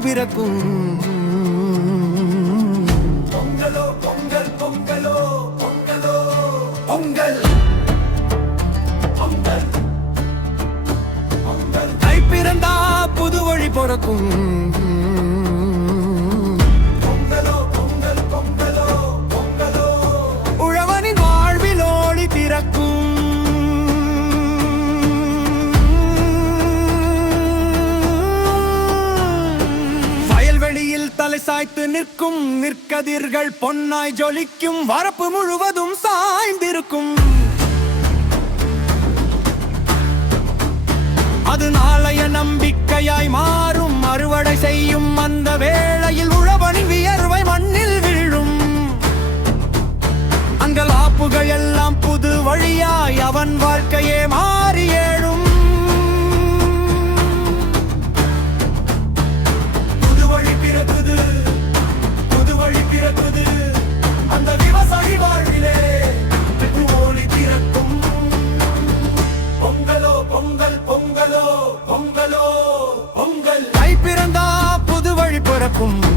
பிறக்கும். பொங்கலோ பொங்கல் பொங்கலோ பொங்கலோ பொங்கல். பொங்கல். பொங்கல். பிறந்தா புது வழி பிறக்கும். சாய்த்து நிற்கும் நிற்கதிர்கள் பொன்னாய் ஜொலிக்கும் வரப்பு முழுவதும் சாய்ந்திருக்கும். அது நாளைய நம்பிக்கையாய் மாறும் அறுவடை செய்யும் அந்த வேளையில் உழவனின் வியர்வை மண்ணில் விழும். அங்கலாப்புகள் எல்லாம் புது வழியாய் அவன் வாழ்க்கையே மாறும். வழி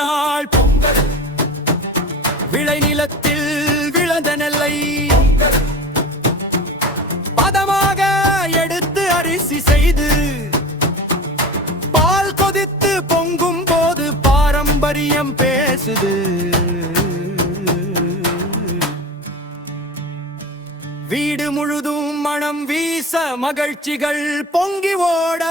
நாள் பொங்கல். விளை நிலத்தில் விழுந்த நெல்லை. பதமாக எடுத்து அரிசி செய்து பால் கொதித்து பொங்கும் போது பாரம்பரியம் பேசுது. வீடு முழுதும் மனம் வீச மகிழ்ச்சிகள் பொங்கி ஓட.